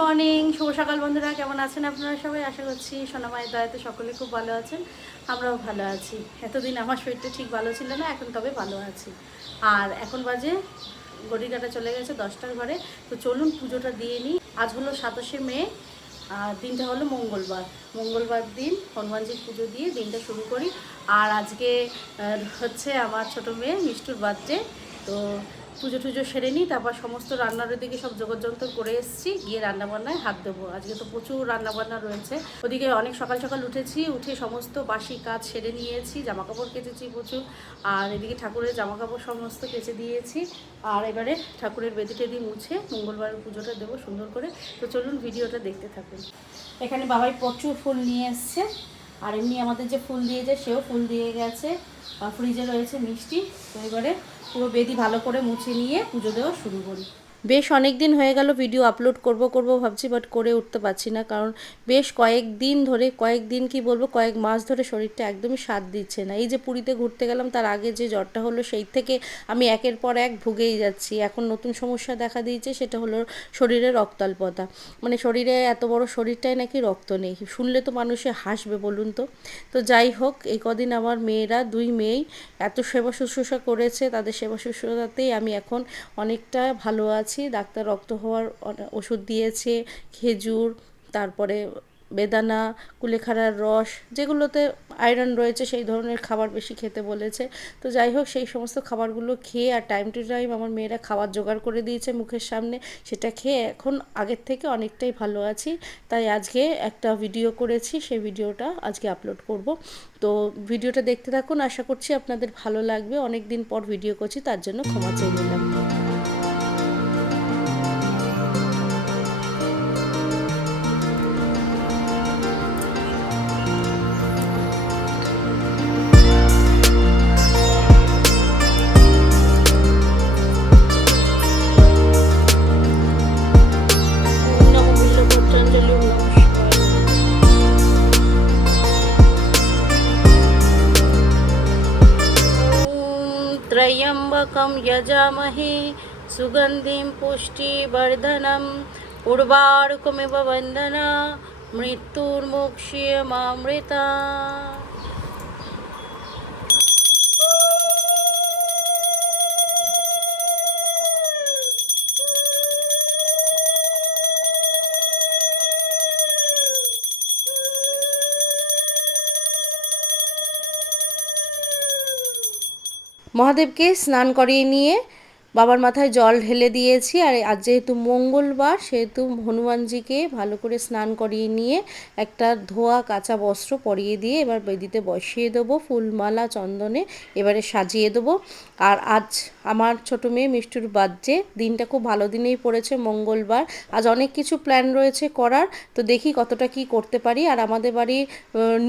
Morning, শুভ সকাল বন্ধুরা, কেমন আছেন আপনারা সবাই? আশা করছি সোনামায়ের দয়াতে সকলে খুব ভালো আছেন, আমরাও ভালো আছি। এতদিন আমার শরীরটা ঠিক ভালো ছিল না, এখন তবে ভালো আছি। আর এখন বাজে ঘড়ি কাটা চলে গেছে দশটার ঘরে, তো চলুন পুজোটা দিয়ে নিই। আজ হলো সাতাশে মে, আর দিনটা হলো মঙ্গলবার। মঙ্গলবার দিন হনুমানজির পুজো দিয়ে দিনটা শুরু করি। আর আজকে হচ্ছে আমার ছোট মেয়ে মিষ্টুর বার্থডে তো পুজো টুজো সেরে নিই, তারপর সমস্ত রান্নার দিকে সব যোগাযন্ত্র করে এসেছি, গিয়ে রান্নাবান্নায় হাত দেবো। আজকে তো প্রচুর রান্নাবান্না রয়েছে। ওদিকে অনেক সকাল সকাল উঠেছি, উঠে সমস্ত বাসি কাজ সেরে নিয়েছি জামা কাপড় কেচেছি প্রচুর, আর এদিকে ঠাকুরের জামা কাপড় সমস্ত কেচে দিয়েছি, আর এবারে ঠাকুরের বেদি টেদি মুছে মঙ্গলবার পুজোটা দেবো সুন্দর করে। তো চলুন ভিডিওটা দেখতে থাকুন। এখানে বাবাই প্রচুর ফুল নিয়ে এসছে। আর এমনি আমাদের যে ফুল দিয়েছে, সেও ফুল দিয়ে গেছে। ফ্রিজে রয়েছে মিষ্টি। তো এবারে পুরো বেদি ভালো করে মুছে নিয়ে পুজো দেওয়া শুরু করি। বেশ অনেক দিন হয়ে গেল ভিডিও আপলোড করব করব ভাবছি বাট করে উঠতে পারছি না। কারণ বেশ কয়েক দিন ধরে, কয়েক দিন কি বলব, কয়েক মাস ধরে শরীরটা একদমই সাথ দিচ্ছে না। এই যে পুরীতে ঘুরতে গেলাম, তার আগে যে জ্বরটা হলো, সেই থেকে আমি একের পর এক ভুগেই যাচ্ছি। এখন নতুন সমস্যা দেখা দিয়েছে, সেটা হলো শরীরে রক্তাল্পতা। মানে শরীরে এত বড় শরীরটাই নাকি রক্ত নেই। শুনলে তো মানুষে হাসবে, বলুন তো। তো যাই হোক, এই কদিন আমার মেয়েরা, দুই মেয়েই, এত সেবা শুশ্রূষা করেছে, তাদের সেবা শুশ্রূষাতেই আমি এখন অনেকটা ভালো আছি। ডাক্তার রক্ত হওয়ার ওষুধ দিয়েছে, খেজুর, তারপরে বেদানা কুলেখাড়ার রস, যেগুলোতে আয়রন রয়েছে সেই ধরনের খাবার বেশি খেতে বলেছে। তো যাই হোক, সেই সমস্ত খাবারগুলো খেয়ে আর টাইম টু টাইম আমার মেয়েরা খাবার জোগাড় করে দিয়েছে মুখের সামনে, সেটা খেয়ে এখন আগের থেকে অনেকটাই ভালো আছি। তাই আজকে একটা ভিডিও করেছি, সেই ভিডিওটা আজকে আপলোড করব। তো ভিডিওটা দেখতে থাকুন, আশা করছি আপনাদের ভালো লাগবে। অনেক দিন পর ভিডিও করছি, তার জন্য ক্ষমা চেয়ে নিলাম। त्र्यम्बकं यजामहे सुगन्धिं पुष्टिवर्धनम् उर्वारुकमिव वन्दना मृत्युर्मुक्ष्यमामृता মহাদেবকে স্নান করিয়ে নিয়ে বাবার মাথায় জল ঢেলে দিয়েছি। আর আজ যেহেতু মঙ্গলবার, সেহেতু হনুমানজিকে ভালো করে স্নান করিয়ে নিয়ে একটা ধোয়া কাঁচা বস্ত্র পরিয়ে দিয়ে এবার বেদিতে বসিয়ে দেবো, ফুলমালা, চন্দনে এবারে সাজিয়ে দেবো। আর আজ আমার ছোট মেয়ে মিষ্টুর বার্থডে। দিনটা খুব ভালো দিনেই পড়েছে, মঙ্গলবার। আজ অনেক কিছু প্ল্যান রয়েছে করার, তো দেখি কতটা কি করতে পারি। আর আমাদের বাড়ির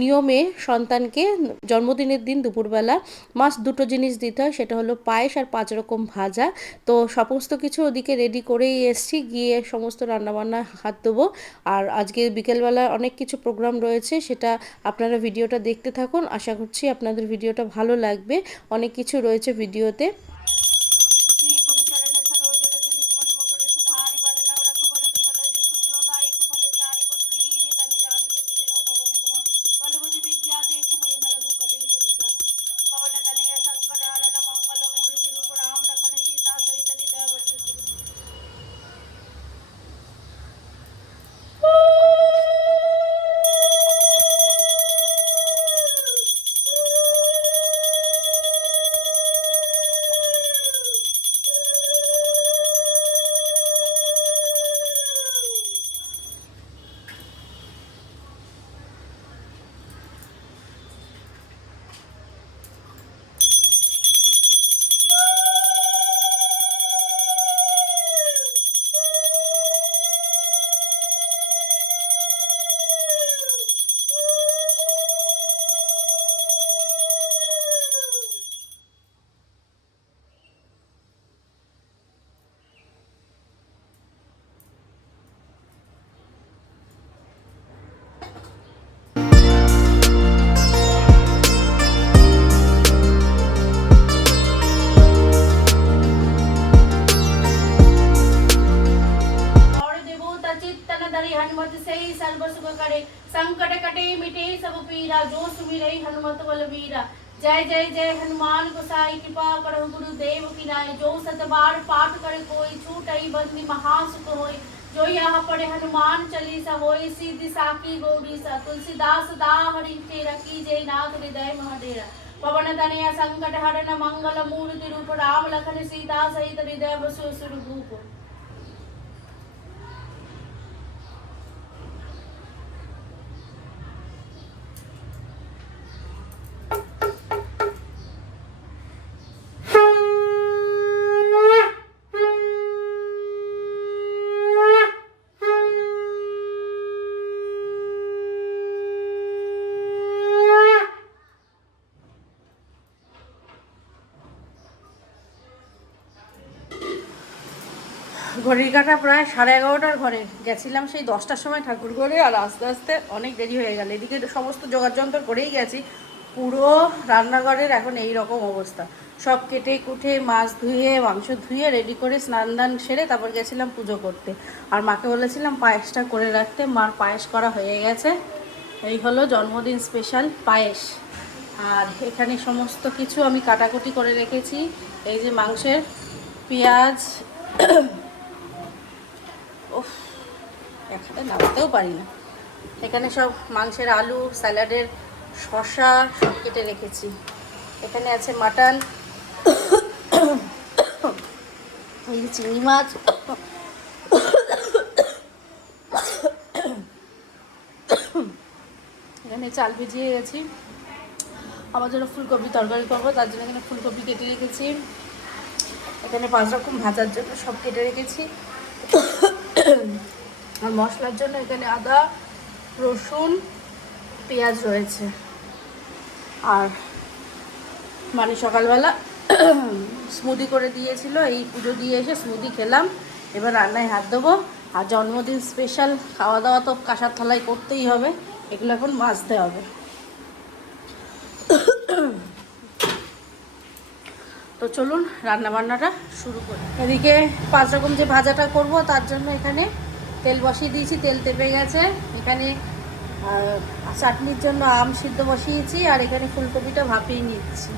নিয়মে সন্তানকে জন্মদিনের দিন দুপুরবেলা মাস দুটো জিনিস দিতে হয়, সেটা হলো পায়েস আর পাঁচ রকম ভাজা। তো সমস্ত কিছু ওদিকে রেডি করেই এসছি, গিয়ে সমস্ত রান্নাবান্না হাত দেবো আর আজকে বিকেলবেলা অনেক কিছু প্রোগ্রাম রয়েছে, সেটা আপনারা ভিডিওটা দেখতে থাকুন। আশা করছি আপনাদের ভিডিওটা ভালো লাগবে। অনেক কিছু রয়েছে ভিডিওতে सब पीरा जो सुमिरै हनुमत बल बीरा जय जय जय, हनुमान गोसाई, कृपा करो गुरुदेव की नाय जो सत बार पाठ करे कोई, छूटई बंदी महासुख होय जो यहाँ पढ़े हनुमान चालीसा होय सिद्धि साकी गौरी सा तुलसीदास दा हरि की जय नाथ हृदय महाडेरा पवन तनया संकट हरण मंगल मूर्ति रूप, राम लखन सीता सहित हृदय बसु सुर ঘড়ির কাটা প্রায় সাড়ে এগারোটার ঘরে। গেছিলাম সেই দশটার সময় ঠাকুর ঘরে আর আস্তে আস্তে অনেক দেরি হয়ে গেল। এদিকে সমস্ত যোগাযন্ত্র করেই গেছি। পুরো রান্নাঘরের এখন এই রকম অবস্থা। সব কেটে কুটে, মাছ ধুয়ে, মাংস ধুয়ে রেডি করে স্নান দান সেরে তারপর গেছিলাম পুজো করতে। আর মাকে বলেছিলাম পায়েসটা করে রাখতে। মার পায়েস করা হয়ে গেছে। এই হলো জন্মদিন স্পেশাল পায়েস। আর এখানে সমস্ত কিছু আমি কাটাকুটি করে রেখেছি। এই যে মাংসের পেঁয়াজ একসাথে নামাতেও পারি না। এখানে সব মাংসের আলু, স্যালাডের শসা সব কেটে রেখেছি। এখানে আছে মাটন চিংড়ি মাছ। এখানে চাল ভিজিয়ে গেছি আমার জন্য ফুলকপি তরকারি করব, তার জন্য এখানে ফুলকপি কেটে রেখেছি। এখানে পাঁচ রকম ভাজার জন্য সব কেটে রেখেছি। আর মশলার জন্য এখানে আদা, রসুন, পেঁয়াজ রয়েছে। আর মানে সকালবেলা স্মুদি করে দিয়েছিল, এই পুজো দিয়ে এসে স্মুদি খেলাম। এবার রান্নায় হাত দেবো আর জন্মদিন স্পেশাল খাওয়া দাওয়া তো কাঁসার থালায় করতেই হবে, এগুলো এখন মাজতে হবে। তো চলুন রান্না বান্নাটা শুরু করি। এদিকে পাঁচ রকম যে ভাজাটা করব, তার জন্য এখানে তেল বসিয়ে দিয়েছি, তেল তেপে গেছে। এখানে চাটনির জন্য আম সিদ্ধ বসিয়েছি, আর এখানে ফুলকপিটা ভাপিয়ে নিচ্ছি।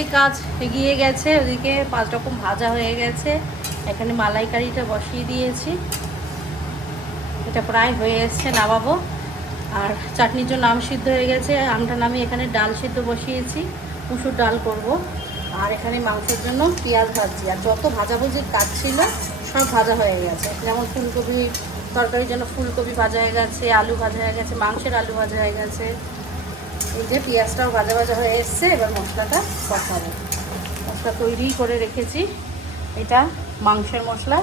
অনেকটাই কাজ এগিয়ে গেছে, ওদিকে পাঁচ রকম ভাজা হয়ে গেছে। এখানে মালাইকারিটা বসিয়ে দিয়েছি। এটা প্রায় হয়ে এসছে, নামাবো। আর চাটনির জন্য আম সিদ্ধ হয়ে গেছে। আমটা নামে এখানে ডাল সিদ্ধ বসিয়েছি, মুসুর ডাল করব। আর এখানে মাংসের জন্য পেঁয়াজ ভাজছি। আর যত ভাজাভুজির কাজ ছিল, সব ভাজা হয়ে গেছে। যেমন ফুলকপি তরকারির জন্য ফুলকপি ভাজা হয়ে গেছে, আলু ভাজা হয়ে গেছে, মাংসের আলু ভাজা হয়ে গেছে। এই যে পেঁয়াজটাও ভাজা ভাজা হয়ে এসছে এবার মশলাটা কষাবো। মশলা তৈরি করে রেখেছি। এটা মাংসের মশলা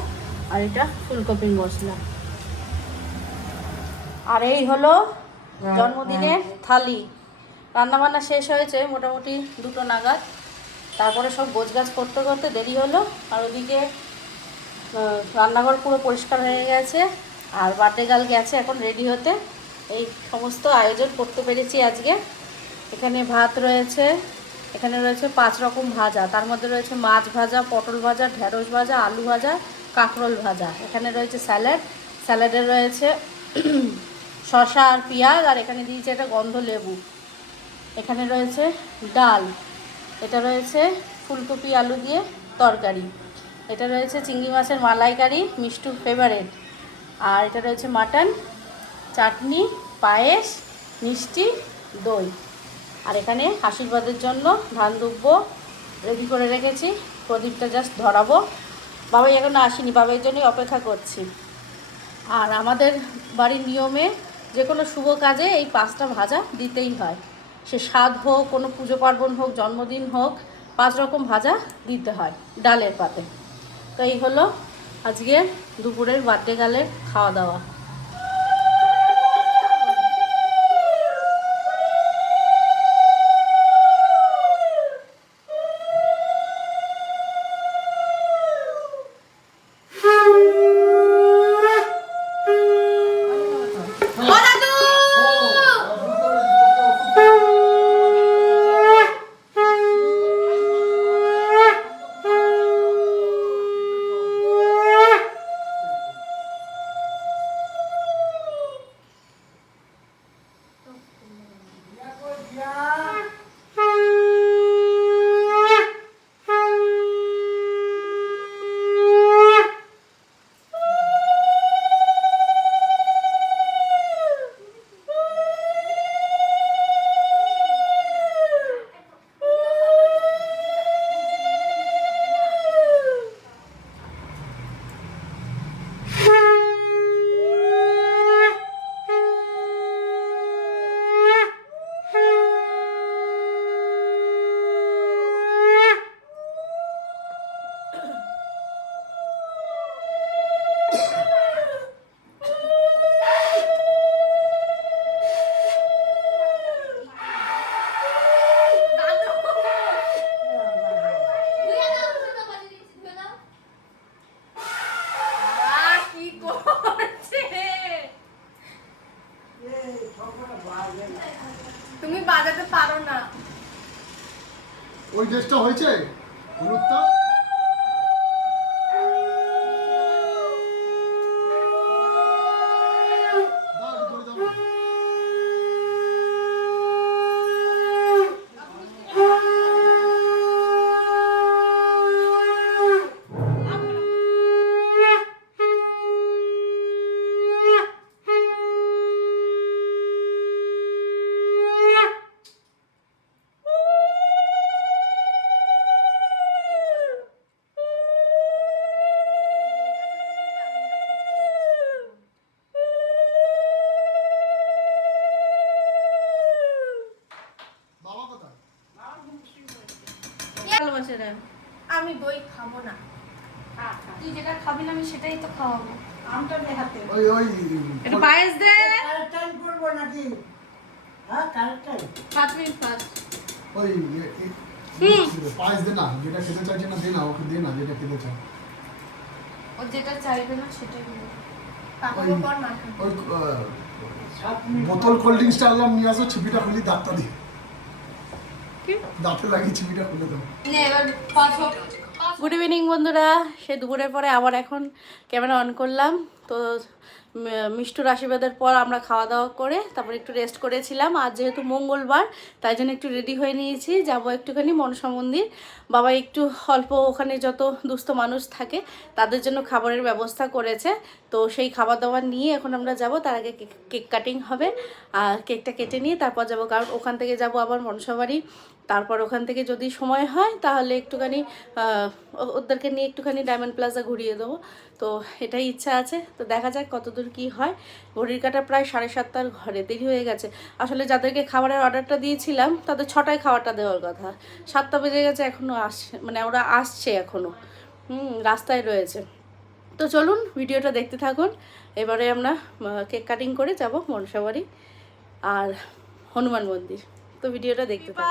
আর এটা ফুলকপির মশলা। আর এই হলো জন্মদিনের থালি। রান্নাবান্না শেষ হয়েছে মোটামুটি দুটো নাগাদ। তারপরে সব গোছগাছ করতে করতে দেরি হলো আর ওদিকে রান্নাঘর পুরো পরিষ্কার হয়ে গেছে আর বার্থডে গাল গেছে এখন রেডি হতে। এই সমস্ত আয়োজন করতে পেরেছি আজকে। এখানে ভাত রয়েছে, এখানে রয়েছে পাঁচ রকম ভাজা, তার মধ্যে রয়েছে মাছ ভাজা, পটল ভাজা, ঢেঁড়স ভাজা, আলু ভাজা, কাঁকরোল ভাজা। এখানে রয়েছে স্যালাড, স্যালাডে রয়েছে শসা আর পেঁয়াজ, আর এখানে দিয়েছে একটা গন্ধ লেবু। এখানে রয়েছে ডাল, এটা রয়েছে ফুলকপি, আলু দিয়ে তরকারি। এটা রয়েছে চিংড়ি মাছের মালাইকারি মিষ্টুর ফেভারেট আর এটা রয়েছে মাটন, চাটনি, পায়েস, মিষ্টি, দই। আর এখানে আশীর্বাদের জন্য ধান দুব্ব রেডি করে রেখেছি। প্রদীপটা জাস্ট ধরাবো। বাবাই এখনও আসেনি বাবার জন্যই অপেক্ষা করছি। আর আমাদের বাড়ির নিয়মে যে কোনো শুভ কাজে এই পাঁচটা ভাজা দিতেই হয়। সে স্বাদ হোক, কোনো পুজো পার্বণ হোক, জন্মদিন হোক, পাঁচ রকম ভাজা দিতে হয় ডালের পাতে। তো এই হলো আজকে দুপুরের বার্থডে গালের খাওয়া দাওয়া। ওই ড্রেসটা হয়েছে? হলুদটা দাও, একটু ধরে দাও। বাবা কোথায় আমি দই খাব না। তুই যেটা খাবি না আমি সেটাই তো খাওয়াবো। আমটা দে হাতে। ওই ওই একটু পায়েস দে। কারেক্টাই করব নাকি? হ্যাঁ কারেক্টাই পাঁচ মিনিট ফার্স্ট ওই এ- এ- পায়েস দে না যেটা খেতে চাইছে না দে না ওকে দে না যেটা খেতে ও যেটা চাইবে না সেটাই দেবো বোতল কোল্ড ড্রিঙ্কসটা আনলাম নিয়ে আসো ছিপিটা খুলি দাঁতটা দিয়ে? দাঁতে লাগিয়ে খুলে দেবো গুড ইভিনিং বন্ধুরা। সে দুপুরের পরে আবার এখন ক্যামেরা অন করলাম। তো মিষ্টুর আশীর্বাদের পর আমরা খাওয়া দাওয়া করে তারপর একটু রেস্ট করেছিলাম। আর যেহেতু মঙ্গলবার তাই জন্য একটু রেডি হয়ে নিয়েছি। যাব একটুখানি মনসা মন্দির। বাবা একটু অল্প ওখানে যত দুস্থ মানুষ থাকে তাদের জন্য খাবারের ব্যবস্থা করেছে। তো সেই খাবার দাবার নিয়ে এখন আমরা যাব, তার আগে কেক কেক কাটিং হবে, আর কেকটা কেটে নিয়ে তারপর যাব, কারণ ওখান থেকে যাব আবার মনসাবাড়ি তারপর ওখান থেকে যদি সময় হয়, তাহলে একটুখানি ওদেরকে নিয়ে একটুখানি ডায়মন্ড প্লাজা ঘুরিয়ে দেবো। তো এটাই ইচ্ছা আছে। তো দেখা যাক কতদূর কি হয়। ঘড়ির কাটা প্রায় সাড়ে সাতটার ঘরে, দেরি হয়ে গেছে। আসলে যাদেরকে খাবারের অর্ডারটা দিয়েছিলাম, তাদের ছটায় খাবারটা দেওয়ার কথা। সাতটা বেজে গেছে এখনও আসছে মানে ওরা আসছে এখনও হুম, রাস্তায় রয়েছে। তো চলুন ভিডিওটা দেখতে থাকুন। এবারে আমরা কেক কাটিং করে যাব মনসাবাড়ি আর হনুমান মন্দির। তো ভিডিওটা দেখতে থাকুন।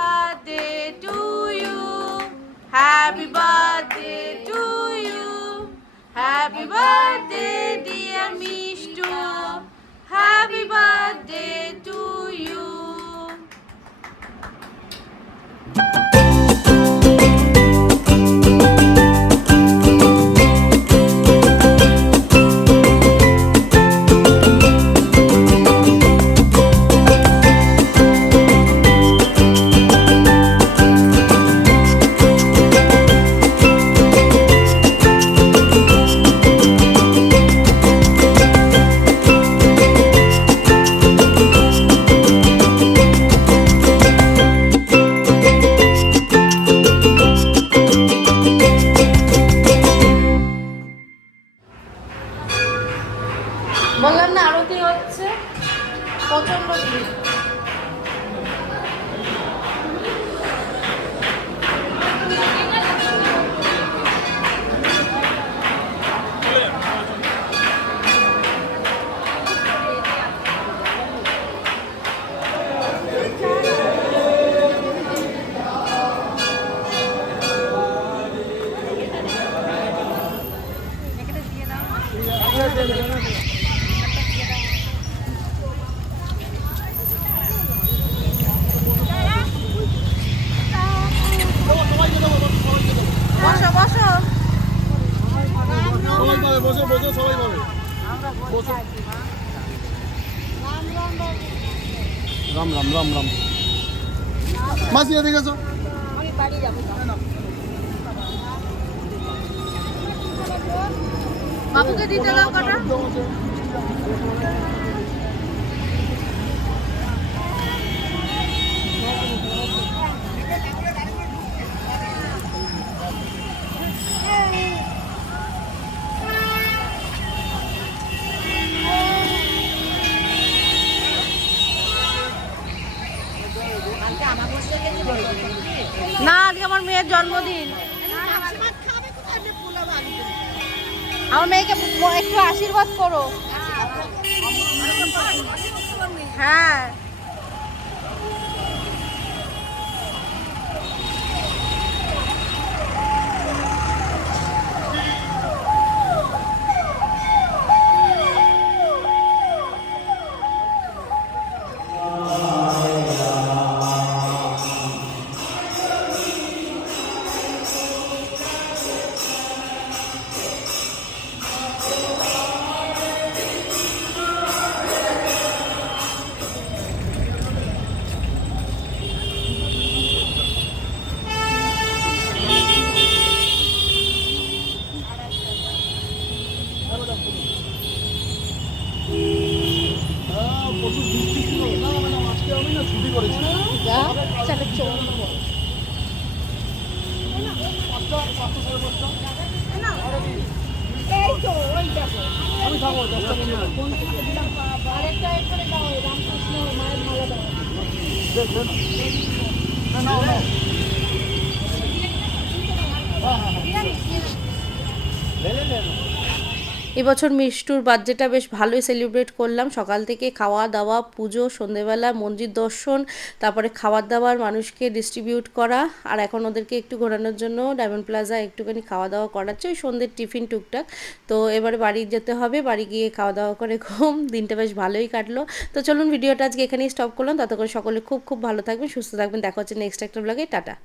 মাসি এদিকে দেখেছ বাবুকে দিতে দাও কটা। না আজকে আমার মেয়ের জন্মদিন। আমার মেয়েকে একটু আশীর্বাদ করো। হ্যাঁ। দাও এবছর মিষ্টুর বার্থডেটা বেশ ভালোই সেলিব্রেট করলাম। সকাল থেকে খাওয়া দাওয়া, পুজো, সন্ধেবেলা মন্দির দর্শন, তারপরে খাবার দাবার, মানুষকে ডিস্ট্রিবিউট করা, আর এখন ওদেরকে একটু ঘোরানোর জন্য ডায়মন্ড প্লাজা একটুখানি খাওয়া দাওয়া করাচ্ছে, ওই সন্ধ্যের টিফিন টুকটাক। তো এবারে বাড়ি যেতে হবে, বাড়ি গিয়ে খাওয়া দাওয়া করে ঘুম, দিনটা বেশ ভালোই কাটলো। তো চলুন ভিডিওটা আজকে এখানেই স্টপ করলাম। ততক্ষণ সকলে খুব খুব ভালো থাকবেন, সুস্থ থাকবেন। দেখা হচ্ছে নেক্সট একটা ব্লগে টাটা।